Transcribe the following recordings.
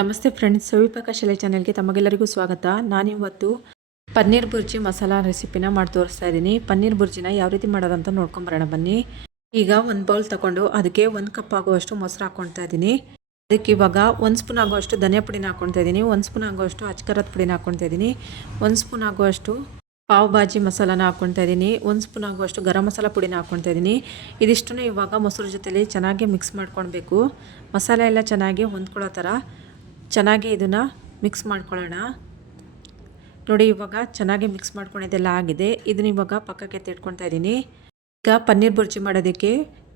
ನಮಸ್ತೆ ಫ್ರೆಂಡ್ಸ್, ಸವಿಪಾಕ ಶಾಲೆ ಚಾನೆಲ್ಗೆ ತಮಗೆಲ್ಲರಿಗೂ ಸ್ವಾಗತ. ನಾನಿವತ್ತು ಪನ್ನೀರ್ ಬುರ್ಜಿ ಮಸಾಲಾ ರೆಸಿಪಿನ ಮಾಡಿ ತೋರಿಸ್ತಾ ಇದ್ದೀನಿ. ಪನ್ನೀರ್ ಬುರ್ಜಿನ ಯಾವ ರೀತಿ ಮಾಡೋದಂತ ನೋಡ್ಕೊಂಬರೋಣ ಬನ್ನಿ. ಈಗ ಒಂದು ಬೌಲ್ ತಗೊಂಡು ಅದಕ್ಕೆ 1 ಕಪ್ ಆಗುವಷ್ಟು ಮೊಸರು ಹಾಕ್ಕೊಳ್ತಾ ಇದ್ದೀನಿ. ಅದಕ್ಕೆ ಇವಾಗ 1 ಸ್ಪೂನ್ ಆಗುವಷ್ಟು ಧನಿಯಾ ಪುಡಿನ ಹಾಕ್ಕೊಳ್ತಾ ಇದ್ದೀನಿ. 1 ಸ್ಪೂನ್ ಆಗುವಷ್ಟು ಅಚ್ಕಾರದ ಪುಡಿನ ಹಾಕ್ಕೊಳ್ತಾ ಇದ್ದೀನಿ. 1 ಸ್ಪೂನ್ ಆಗುವಷ್ಟು ಪಾವ್ ಭಾಜಿ ಮಸಾಲಾನ ಹಾಕ್ಕೊಳ್ತಾ ಇದ್ದೀನಿ. 1 ಸ್ಪೂನ್ ಆಗುವಷ್ಟು ಗರಂ ಮಸಾಲ ಪುಡಿನ ಹಾಕ್ಕೊಳ್ತಾ ಇದ್ದೀನಿ. ಇದಿಷ್ಟನ್ನು ಇವಾಗ ಮೊಸರು ಜೊತೆಲಿ ಚೆನ್ನಾಗಿ ಮಿಕ್ಸ್ ಮಾಡ್ಕೊಳ್ಬೇಕು. ಮಸಾಲೆ ಎಲ್ಲ ಚೆನ್ನಾಗಿ ಹೊಂದ್ಕೊಳ್ಳೋ ಥರ ಚೆನ್ನಾಗಿ ಇದನ್ನು ಮಿಕ್ಸ್ ಮಾಡ್ಕೊಳ್ಳೋಣ. ನೋಡಿ, ಇವಾಗ ಚೆನ್ನಾಗಿ ಮಿಕ್ಸ್ ಮಾಡ್ಕೊಂಡಿದ್ದೆಲ್ಲ ಆಗಿದೆ. ಇದನ್ನ ಇವಾಗ ಪಕ್ಕಕ್ಕೆ ಎತ್ತಿಟ್ಕೊಳ್ತಾ ಇದ್ದೀನಿ. ಈಗ ಪನ್ನೀರ್ ಬುರ್ಜಿ ಮಾಡೋದಕ್ಕೆ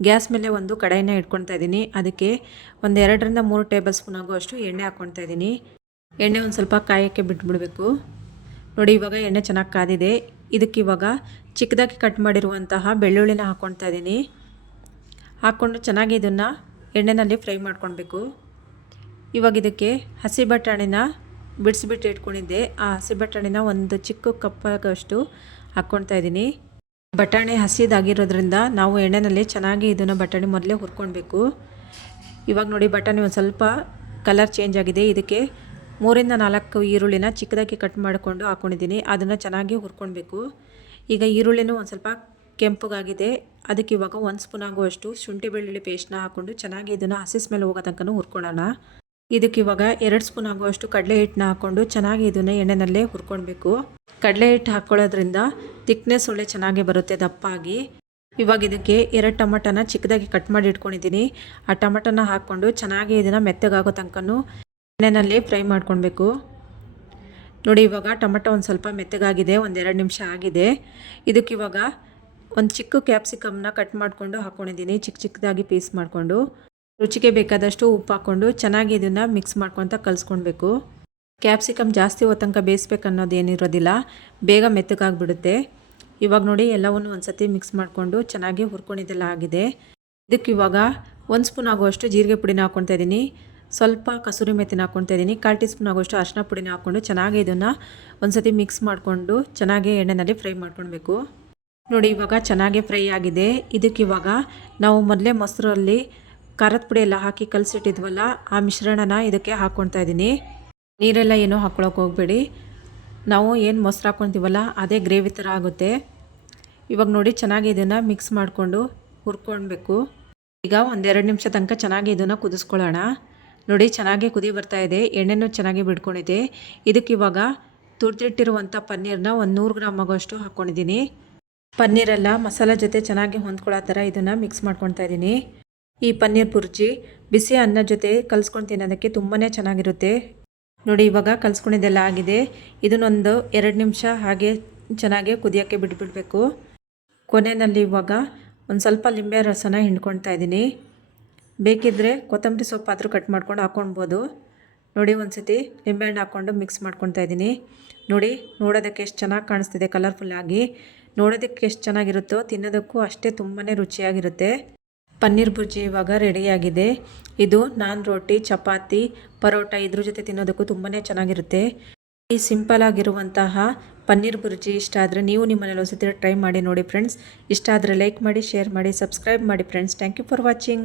ಗ್ಯಾಸ್ ಮೇಲೆ ಒಂದು ಕಡಾಯಿನ ಇಟ್ಕೊಳ್ತಾ ಇದ್ದೀನಿ. ಅದಕ್ಕೆ ಒಂದು 2ರಿಂದ 3 ಟೇಬಲ್ ಸ್ಪೂನ್ ಆಗುವಷ್ಟು ಎಣ್ಣೆ ಹಾಕ್ಕೊಳ್ತಾ ಇದ್ದೀನಿ. ಎಣ್ಣೆ ಒಂದು ಸ್ವಲ್ಪ ಕಾಯೋಕ್ಕೆ ಬಿಟ್ಬಿಡಬೇಕು. ನೋಡಿ, ಇವಾಗ ಎಣ್ಣೆ ಚೆನ್ನಾಗಿ ಕಾದಿದೆ. ಇದಕ್ಕೆ ಇವಾಗ ಚಿಕ್ಕದಾಗಿ ಕಟ್ ಮಾಡಿರುವಂತಹ ಬೆಳ್ಳುಳ್ಳಿನ ಹಾಕ್ಕೊಳ್ತಾ ಇದ್ದೀನಿ. ಹಾಕ್ಕೊಂಡು ಚೆನ್ನಾಗಿ ಇದನ್ನು ಎಣ್ಣೆಯಲ್ಲಿ ಫ್ರೈ ಮಾಡ್ಕೊಳ್ಬೇಕು. ಇವಾಗ ಇದಕ್ಕೆ ಹಸಿ ಬಟಾಣಿನ ಬಿಡಿಸ್ಬಿಟ್ಟು ಇಟ್ಕೊಂಡಿದ್ದೆ. ಆ ಹಸಿ ಬಟಾಣಿನ ಒಂದು ಚಿಕ್ಕ ಕಪ್ಪಾಗಷ್ಟು ಹಾಕ್ಕೊಳ್ತಾ ಇದ್ದೀನಿ. ಬಟಾಣಿ ಹಸಿದಾಗಿರೋದ್ರಿಂದ ನಾವು ಎಣ್ಣೆಯಲ್ಲಿ ಚೆನ್ನಾಗಿ ಇದನ್ನು ಬಟಾಣಿ ಮೊದಲೇ ಹುರ್ಕೊಳ್ಬೇಕು. ಇವಾಗ ನೋಡಿ, ಬಟಾಣಿ ಒಂದು ಸ್ವಲ್ಪ ಕಲರ್ ಚೇಂಜ್ ಆಗಿದೆ. ಇದಕ್ಕೆ 3ರಿಂದ 4 ಈರುಳ್ಳಿನ ಚಿಕ್ಕದಾಗಿ ಕಟ್ ಮಾಡಿಕೊಂಡು ಹಾಕ್ಕೊಂಡಿದ್ದೀನಿ. ಅದನ್ನು ಚೆನ್ನಾಗಿ ಹುರ್ಕೊಳ್ಬೇಕು. ಈಗ ಈರುಳ್ಳಿನೂ ಒಂದು ಸ್ವಲ್ಪ ಕೆಂಪಗಾಗಿದೆ. ಅದಕ್ಕೆ ಇವಾಗ 1 ಸ್ಪೂನ್ ಆಗುವಷ್ಟು ಶುಂಠಿ ಬೆಳ್ಳುಳ್ಳಿ ಪೇಸ್ಟ್ನ ಹಾಕ್ಕೊಂಡು ಚೆನ್ನಾಗಿ ಇದನ್ನು ಹಸಿ ಸ್ಮೆಲ್ ಹೋಗೋ ತನಕ ಹುರ್ಕೊಳ್ಳೋಣ. ಇದಕ್ಕೆ ಇವಾಗ 2 ಸ್ಪೂನ್ ಆಗುವಷ್ಟು ಕಡಲೆ ಹಿಟ್ಟನ್ನ ಹಾಕ್ಕೊಂಡು ಚೆನ್ನಾಗಿ ಇದನ್ನು ಎಣ್ಣೆನಲ್ಲೇ ಹುರ್ಕೊಳ್ಬೇಕು. ಕಡಲೆ ಹಿಟ್ಟು ಹಾಕ್ಕೊಳ್ಳೋದ್ರಿಂದ ತಿಕ್ನೆಸ್ ಒಳ್ಳೆ ಚೆನ್ನಾಗಿ ಬರುತ್ತೆ, ದಪ್ಪಾಗಿ. ಇವಾಗ ಇದಕ್ಕೆ 2 ಟೊಮಟನ ಚಿಕ್ಕದಾಗಿ ಕಟ್ ಮಾಡಿ ಇಟ್ಕೊಂಡಿದ್ದೀನಿ. ಆ ಟೊಮಟನ ಹಾಕ್ಕೊಂಡು ಚೆನ್ನಾಗಿ ಇದನ್ನು ಮೆತ್ತಗಾಗೋ ತನಕ ಎಣ್ಣೆನಲ್ಲೇ ಫ್ರೈ ಮಾಡ್ಕೊಳ್ಬೇಕು. ನೋಡಿ, ಇವಾಗ ಟೊಮಟೊ ಒಂದು ಸ್ವಲ್ಪ ಮೆತ್ತಗಾಗಿದೆ. 1-2 ನಿಮಿಷ ಆಗಿದೆ. ಇದಕ್ಕೆ ಇವಾಗ ಒಂದು ಚಿಕ್ಕ ಕ್ಯಾಪ್ಸಿಕಮ್ನ ಕಟ್ ಮಾಡಿಕೊಂಡು ಹಾಕ್ಕೊಂಡಿದ್ದೀನಿ, ಚಿಕ್ಕದಾಗಿ ಪೀಸ್ ಮಾಡಿಕೊಂಡು. ರುಚಿಗೆ ಬೇಕಾದಷ್ಟು ಉಪ್ಪು ಹಾಕ್ಕೊಂಡು ಚೆನ್ನಾಗಿ ಇದನ್ನು ಮಿಕ್ಸ್ ಮಾಡ್ಕೊತ ಕಲಿಸ್ಕೊಳ್ಬೇಕು. ಕ್ಯಾಪ್ಸಿಕಮ್ ಜಾಸ್ತಿ ಹೊತ್ತಂಕ ಬೇಯಿಸ್ಬೇಕು ಅನ್ನೋದು ಏನಿರೋದಿಲ್ಲ, ಬೇಗ ಮೆತ್ತಗಾಗ್ಬಿಡುತ್ತೆ. ಇವಾಗ ನೋಡಿ, ಎಲ್ಲವನ್ನು ಒಂದು ಸತಿ ಮಿಕ್ಸ್ ಮಾಡಿಕೊಂಡು ಚೆನ್ನಾಗಿ ಹುರ್ಕೊಂಡಿದ್ದೆಲ್ಲ ಆಗಿದೆ. ಇದಕ್ಕೆ ಇವಾಗ 1 ಸ್ಪೂನ್ ಆಗುವಷ್ಟು ಜೀರಿಗೆ ಪುಡಿನ ಹಾಕ್ಕೊಳ್ತಾ ಇದ್ದೀನಿ. ಸ್ವಲ್ಪ ಕಸೂರಿ ಮೆಥಿನ ಹಾಕ್ಕೊಳ್ತಾ ಇದ್ದೀನಿ. 1/4 ಟೀ ಸ್ಪೂನ್ ಆಗುವಷ್ಟು ಅರಿಶಿನ ಪುಡಿನ ಹಾಕ್ಕೊಂಡು ಚೆನ್ನಾಗಿ ಇದನ್ನು ಒಂದು ಸತಿ ಮಿಕ್ಸ್ ಮಾಡಿಕೊಂಡು ಚೆನ್ನಾಗಿ ಎಣ್ಣೆಯಲ್ಲಿ ಫ್ರೈ ಮಾಡ್ಕೊಳ್ಬೇಕು. ನೋಡಿ, ಇವಾಗ ಚೆನ್ನಾಗಿ ಫ್ರೈ ಆಗಿದೆ. ಇದಕ್ಕೆ ಇವಾಗ ನಾವು ಮೊದಲೇ ಮೊಸರಲ್ಲಿ ಖಾರದ ಪುಡಿ ಎಲ್ಲ ಹಾಕಿ ಕಲಸಿಟ್ಟಿದ್ವಲ್ಲ, ಆ ಮಿಶ್ರಣನ ಇದಕ್ಕೆ ಹಾಕ್ಕೊಳ್ತಾ ಇದ್ದೀನಿ. ನೀರೆಲ್ಲ ಏನೂ ಹಾಕ್ಕೊಳಕ್ಕೆ ಹೋಗಬೇಡಿ. ನಾವು ಏನು ಮೊಸರು ಹಾಕ್ಕೊತೀವಲ್ಲ ಅದೇ ಗ್ರೇವಿ ಥರ ಆಗುತ್ತೆ. ಇವಾಗ ನೋಡಿ, ಚೆನ್ನಾಗಿ ಇದನ್ನು ಮಿಕ್ಸ್ ಮಾಡಿಕೊಂಡು ಹುರ್ಕೊಳ್ಬೇಕು. ಈಗ 1-2 ನಿಮಿಷ ತನಕ ಚೆನ್ನಾಗಿ ಇದನ್ನು ಕುದಿಸ್ಕೊಳ್ಳೋಣ. ನೋಡಿ, ಚೆನ್ನಾಗಿ ಕುದಿ ಬರ್ತಾ ಇದೆ. ಎಣ್ಣೆನೂ ಚೆನ್ನಾಗಿ ಬಿಡ್ಕೊಂಡಿದೆ. ಇದಕ್ಕೆ ಇವಾಗ ತುರಿದಿಟ್ಟಿರುವಂಥ ಪನ್ನೀರನ್ನ 100 ಗ್ರಾಮ್ ಆಗೋಷ್ಟು ಹಾಕ್ಕೊಂಡಿದ್ದೀನಿ. ಪನ್ನೀರೆಲ್ಲ ಮಸಾಲೆ ಜೊತೆ ಚೆನ್ನಾಗಿ ಹೊಂದ್ಕೊಳ್ಳೋ ಥರ ಇದನ್ನು ಮಿಕ್ಸ್ ಮಾಡ್ಕೊಳ್ತಾ ಇದ್ದೀನಿ. ಈ ಪನ್ನೀರ್ ಬುರ್ಜಿ ಬಿಸಿ ಅನ್ನ ಜೊತೆ ಕಲಿಸ್ಕೊಂಡು ತಿನ್ನೋದಕ್ಕೆ ತುಂಬಾ ಚೆನ್ನಾಗಿರುತ್ತೆ. ನೋಡಿ, ಇವಾಗ ಕಲಿಸ್ಕೊಂಡಿದ್ದೆಲ್ಲ ಆಗಿದೆ. ಇದನ್ನೊಂದು 2 ನಿಮಿಷ ಹಾಗೆ ಚೆನ್ನಾಗಿ ಕುದಿಯೋಕ್ಕೆ ಬಿಟ್ಬಿಡಬೇಕು. ಕೊನೆಯಲ್ಲಿ ಇವಾಗ ಒಂದು ಸ್ವಲ್ಪ ಲಿಂಬೆ ರಸನ ಹಿಂಡ್ಕೊಳ್ತಾ ಇದ್ದೀನಿ. ಬೇಕಿದ್ದರೆ ಕೊತ್ತಂಬರಿ ಸೊಪ್ಪಾದರೂ ಕಟ್ ಮಾಡ್ಕೊಂಡು ಹಾಕ್ಕೊಳ್ಬೋದು. ನೋಡಿ, ಒಂದು ಸತಿ ಲಿಂಬೆಹಣ್ಣು ಹಾಕ್ಕೊಂಡು ಮಿಕ್ಸ್ ಮಾಡ್ಕೊಳ್ತಾ ಇದ್ದೀನಿ. ನೋಡಿ, ನೋಡೋದಕ್ಕೆ ಎಷ್ಟು ಚೆನ್ನಾಗಿ ಕಾಣಿಸ್ತಿದೆ, ಕಲರ್ಫುಲ್ಲಾಗಿ. ನೋಡೋದಕ್ಕೆ ಎಷ್ಟು ಚೆನ್ನಾಗಿರುತ್ತೋ ತಿನ್ನೋದಕ್ಕೂ ಅಷ್ಟೇ ತುಂಬಾ ರುಚಿಯಾಗಿರುತ್ತೆ. ಪನ್ನೀರ್ ಬುರ್ಜಿ ಇವಾಗ ರೆಡಿಯಾಗಿದೆ. ಇದು ನಾನ್, ರೋಟಿ, ಚಪಾತಿ, ಪರೋಟ ಇದ್ರ ಜೊತೆ ತಿನ್ನೋದಕ್ಕೂ ತುಂಬಾ ಚೆನ್ನಾಗಿರುತ್ತೆ. ಈ ಸಿಂಪಲ್ ಆಗಿರುವಂತಹ ಪನ್ನೀರ್ ಬುರ್ಜಿ ಇಷ್ಟ ಆದರೆ ನೀವು ನಿಮ್ಮ ಮನೇಲಿ ಒಂದ್ಸತಿ ಟ್ರೈ ಮಾಡಿ ನೋಡಿ ಫ್ರೆಂಡ್ಸ್. ಇಷ್ಟ ಆದರೆ ಲೈಕ್ ಮಾಡಿ, ಶೇರ್ ಮಾಡಿ, ಸಬ್ಸ್ಕ್ರೈಬ್ ಮಾಡಿ friends. Thank you for watching.